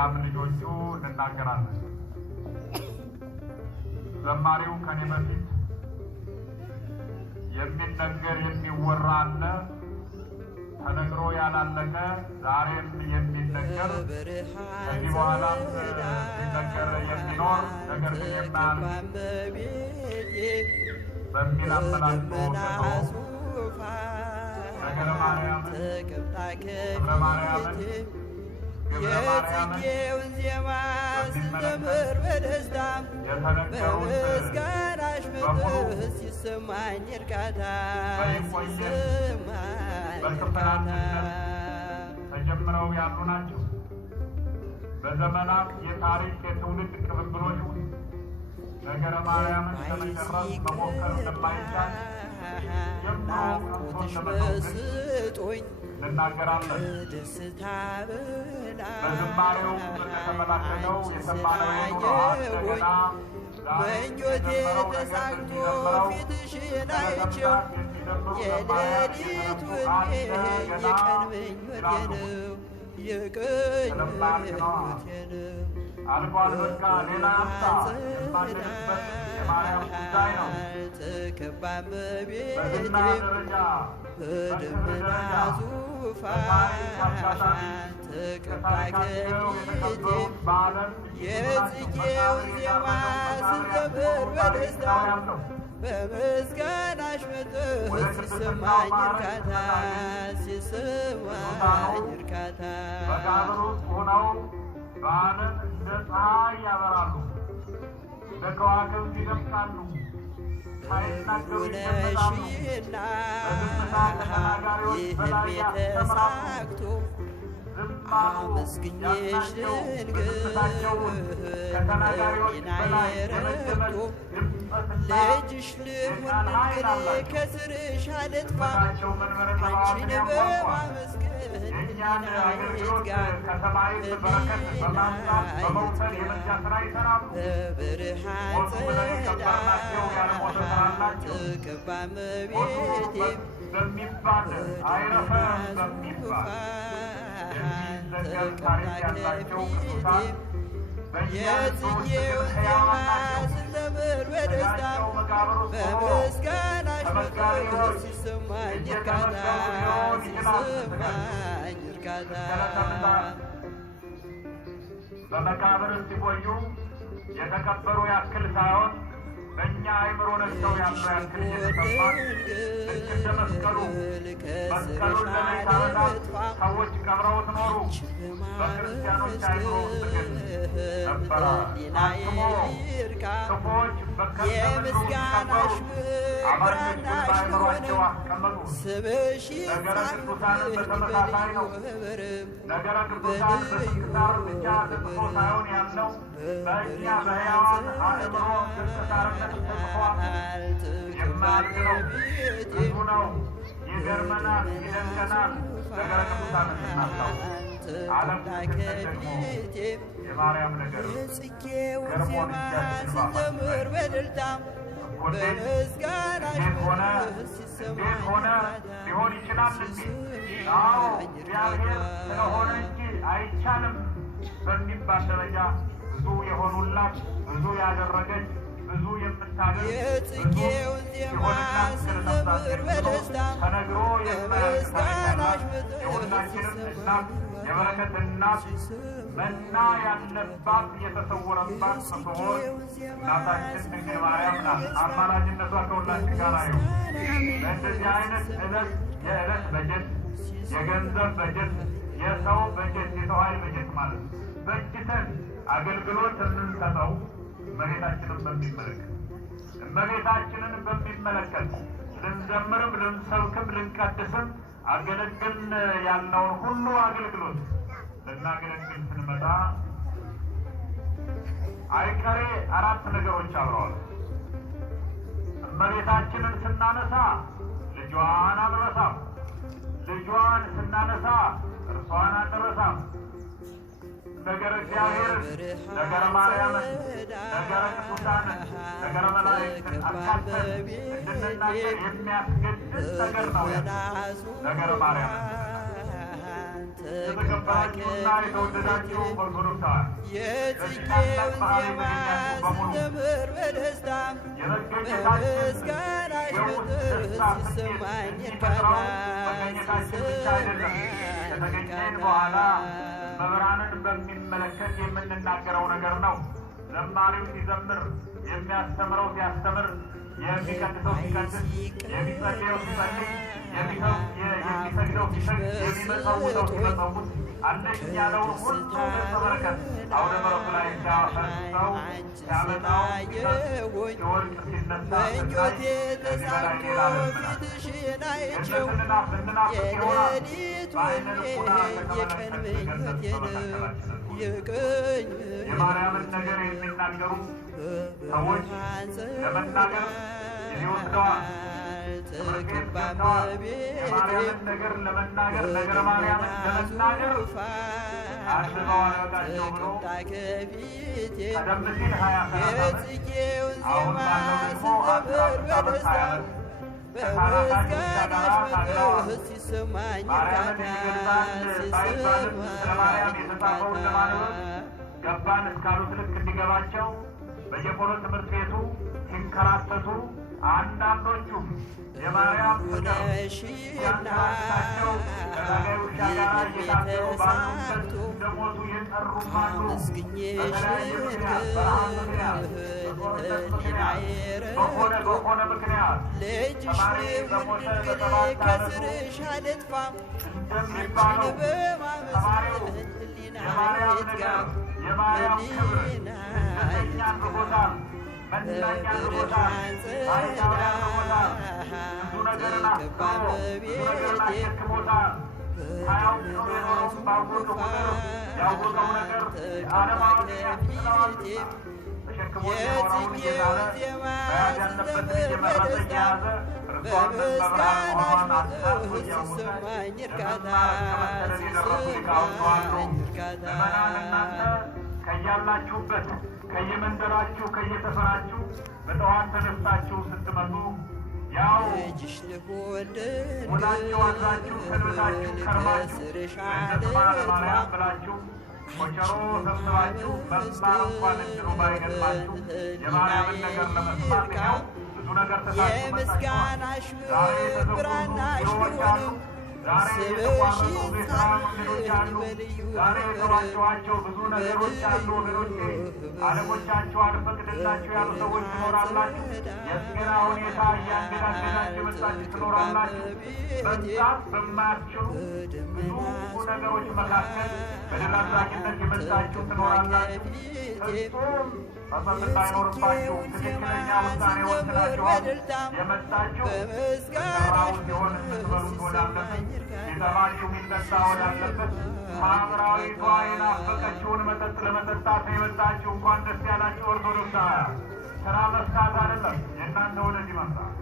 እኛም ልጆቹ እንናገራለን። ዘማሪው ከኔ በፊት የሚነገር የሚወራ አለ፣ ተነግሮ ያላለቀ ዛሬም የሚነገር ከዚህ በኋላም ሲነገር የሚኖር ነገር ግን የማያልቅ በሚል አመላልሶ ነገረ ማርያምን ክብረ ማርያምን የጽጌውን ዜማ ስዘምር በደስታ በምስጋናሽ ምትህ ሲሰማኝ እርካታ ተጀምረው ያሉ ናቸው። በዘመናት የታሪክ የትውልድ ቅብብሎች ውስጥ ነገረ ማርያምን ለመጨረስ መሞከር እንደማይቻል ናፍቆሽ እንናገራለን። በዝማሬው እንደተመላከተው የሰማነው እንደገና ምኞቴ ተሳክቶ ፊትሽን አይቼው የሌሊት ወኔ የቀን ምኞቴ ነው የቀን ምኞቴ ነው። አልፏል በቃ ሌላ አምሳ የማንልበት የማርያም ጉዳይ ነው። ተከባን በቤቴ በዝና ደረጃ በደመና ዙፋን ተከባይ ከፊቴ የጽጌውን ዜማ ስዘምር በደስታ በምስጋናሽ ምትህ ሲሰማኝ እርካታ ሲሰማኝ እርካታ በቃብር ውስጥ ሆነው በዓለም እንደ ፀሐይ ያበራሉ፣ እንደ ከዋክብት ይደምቃሉ፣ ሳይናገሩ ይገለጣሉ። በዝምታ ከተናጋሪዎች በላይ ያስተምራሉ። ዝም አሉ ያልናቸው በዝምታቸውን ከተናጋሪዎች በላይ የመደመጥ ድምፀትና ልጅሽ ልሁን ድንግል ከስርሽ አልጥፋ አንቺን በማመስገን የእኛን አገልግሎት ከሰማይ በረከት በማምጣት በመውሰድ የመንጃ ስራ ይሰራሉ። በብርሃን ተቀባ እመቤቴ በሚባል አይረፈም በሚባል የሚዘገብ ታሪክ ያላቸው ቅዱሳን የጽጌውን ዜማ ስዘምር በደስታ በምስጋናሽ ምትህ ሲሰማኝ እርካታ ሲሰማኝ እርካታ በመቃብር ሲቆዩ የተከበሩ ያክል ሳይሆን በእኛ አይምሮ ነስተው ያሉ ያክል እየተሰማን ልክ እንደ መስቀሉን ለቤት ዓመታት ሰዎች ቀብረውት ኖሩ። በክርስቲያኖች አይምሮ ውስጥ ግን ነበረ አስሞ ክፉዎች የምስጋናሽ አማኞችን በአይምሯቸው አስቀመጡ። ነገረ ቅዱሳንን በተመሳሳይ ነው። ነገረ ቅዱሳን በስንክሳር ብቻ ተጽፎ ሳይሆን ያለው በእኛ በሕያዋን አእምሮ ስንክሳርነት ተጽፏል። የማያልቅ ነው፣ ብዙ ነው፣ ይገርመናል፣ ይደንቀናል። ነገረ ቅዱሳንን ስናስታውስ ዓለም ስትል ደግሞ የማርያም ነገር ገርሞን እጃችን ስዘምር በደስታ በምስጋናሽ እንዴት ሆነ ሊሆን ይችላል እንጂ አዎ እግዚአብሔር ስለሆነ እንጂ አይቻልም በሚባል ደረጃ ብዙ የሆኑላት ብዙ ያደረገች ብዙ የምታደርግ የጽጌውን ዜማ ስዘምር በደስታ ተነግሮ በምስጋናሽ ምትህ የሁላችንም እናት የበረከት እናት መና ያለባት የተሰወረባት ስትሆን እናታችን ድንግል ማርያም ናት። አማላጅነቷ ከሁላችን ጋር ይሁን። በእንደዚህ አይነት ዕለት የዕለት በጀት፣ የገንዘብ በጀት፣ የሰው በጀት፣ የሰው ኃይል በጀት ማለት በጅተን አገልግሎት የምንሰጠው እመቤታችንን በሚመለከት ልንዘምርም ልንሰብክም ልንቀድስም አገለግልን ያልነውን ሁሉ አገልግሎት ልናገለግል ስንመጣ አይቀሬ አራት ነገሮች አብረዋል። እመቤታችንን ስናነሳ ልጇን አንረሳም፣ ልጇን ስናነሳ እርሷን አንረሳም። ነገረ እግዚአብሔርን፣ ነገረ ማርያምን፣ ነገረ ቅዱሳንን፣ ነገረ መላእክትን አካተን እንድንናገር የሚያስገድድ ነገር ነው። ነገረ ማርያምን የተከበራችሁና የተወደዳችሁ ኦርቶዶክሳውያን የጽጌውን ዜማ ስዘምር በደስታ በምስጋናሽ ምድር ሲሰማኝ እርካታ ከተገኘን በኋላ መብራንን በሚመለከት የምንናገረው ነገር ነው። ዘማሪው ሲዘምር፣ የሚያስተምረው ሲያስተምር፣ የሚቀድሰው ሲቀድስ፣ የሚጸልየው ሲጸልይ፣ የሚሰግደው ሲሰግድ፣ የሚመጸውተው ሲመጸውት አለኝ ያለውን ሁሉ በበረከት አውደ ምሕረቱ ላይ ሲያፈሰው ሲያመጣው ሲወድቅ ሲነሳ ምኞቴ ተሳክቶ ፊትሽን አይቼው የሌሊት ወይኔ የቀን ምኞቴን የቀኝ የማርያምን ነገር የሚናገሩ ሰዎች ለመናገር ጊዜ ወስደዋል። የማርያምን ነገር ለመናገር ነገረ ማርያምን ለመናገር አስበዋል በቃቸው ብሎ ቀደም ሲል 20 አሁን ባለው ደግሞ 15 ዓመት 20 ዓመት ከካህናታችን ሲሰማኝ ማርያምን የሚገልጻል ባይባልም ስለ ማርያም የተጻፈውን ለማንበብ ገባን እስካሉት ልክ እንዲገባቸው በየቆሎ ትምህርት ቤቱ ሲንከራተቱ አንዳንዶቹም የማርያም ፍቅር ያንሳቸው ከታጋይ ውሻ ጋር እየታገሉ ባሉበት እንደሞቱ የጠሩም አሉ። በተለያየ ምክንያት በረሃብ ምክንያት በጦርነት ምክንያት በሆነ ምክንያት ተማሪ በሞተ በ7 ዓመቱ እንደሚባለው ተማሪው የማርያም ነገር የማርያም ክብር ደስተኛ አድርጎታል። መናኛ አድርጎታል። ታሪካዊ አድርጎታል። ብዙ ነገርን አስክሮ ብዙ ነገርን አሸክሞታል። ሳያውቀው የኖረውን ባወቀ ቁጥር ያወቀው ነገር ዓለማዊ ያስጥለዋል። ተሸክሞ የኖረውን እየጣለ መያዝ ያለበትን እየመረጠ እየያዘ እርሷን በብርሃን መሆኗን አስታውሶ እያወቀ ለመማር እስከመሰደድ የደረሱ ሊቃውንት አሉ። ምዕመናን እናንተ ከያላችሁበት ከየመንደራችሁ ከየሰፈራችሁ በጠዋት ተነስታችሁ ስትመጡ ያው ውላችሁ አድራችሁ ሰንብታችሁ ከርማችሁ ለተማረ ማርያም ብላችሁ ኮቸሮ ሰብስባችሁ መማር እንኳን እድሉ ባይገጥማችሁ የማርያምን ነገር ለመስማት ያው ብዙ ነገር ተሳትፎ መጣችኋል። ዛሬ የተዘጉ ቢሮዎች አሉ። ዛሬ የተቋረጡ የሥራ መንገዶች አሉ። ዛሬ የተዋቸዋቸው ብዙ ነገሮች አሉ። ወገኖቼ አለቆቻችሁ አልፈቅድላችሁ ያሉ ሰዎች ትኖራላችሁ። የጤና ሁኔታ እያንገዳገዳችሁ የመጣችሁ ትኖራላችሁ። መምጣት በማያስችሉ ብዙ ነገሮች መካከል በድል አድራጊነት የመጣችሁ ትኖራላችሁ። ፍጹም ጸጸት እንዳይኖርባችሁ ትክክለኛ ውሳኔ ወስናችኋል። የመጣችሁ በስራው ሲሆን የምትበሉት ወዳለበት ሊጠማችሁ የሚጠጣ ወዳለበት ማኅበራዊቷ የናፈቀችውን መጠጥ ለመጠጣት የመጣችሁ እንኳን ደስ ያላችሁ ኦርቶዶክሳውያን። ሥራ መፍታት አይደለም የእናንተ ወደዚህ መምጣት